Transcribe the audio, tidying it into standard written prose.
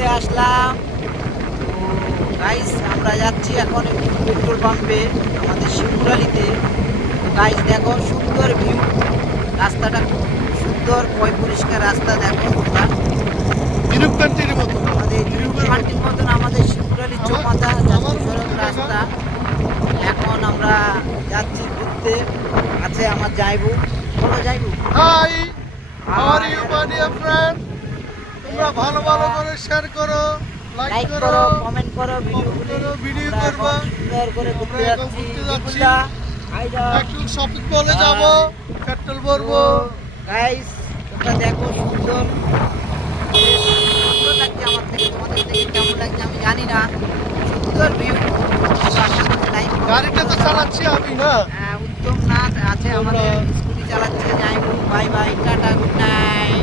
ঘুরতে আসলাম। তো গাইস আমরা যাচ্ছি এখন পেট্রোল পাম্পে আমাদের শিবপুরালিতে। তো গাইস দেখো সুন্দর ভিউ, রাস্তাটা খুব সুন্দর, পরিষ্কার রাস্তা। দেখো তোমরা ইউরোপ কান্ট্রির মতো আমাদের কান্ট্রির মতন আমাদের শিবপুরালির চৌমাথা জাতীয় সড়ক রাস্তা। এখন আমরা যাচ্ছি ঘুরতে। আছে আমার যাইবু, বলো যাইবু। Hi, how are you my dear friend? তোমরা ভালো ভালো করে শেয়ার করো, লাইক লাইক করো, করো, কমেন্ট করো, ভিডিও আমরা করবা। এখন সুন্দর করে ঘুরতে আমরা এখন যাচ্ছি। ঘুরতে যাচ্ছি। বিপুলদা, আইডা, একটু শপিং মলে যাব, পেট্রোল ভরবো। গাইস তোমরা দেখো সুন্দর সুন্দর লাগছে আমার থেকে, তোমাদের থেকে কেমন লাগছে আমি জানি না। সুন্দর ভিউ। গাড়িটা তো চালাচ্ছি আমি না। উত্তম নাথ আছে আমাদের, স্কুটি চালাচ্ছে। যাইবু, bye bye, tata, good night.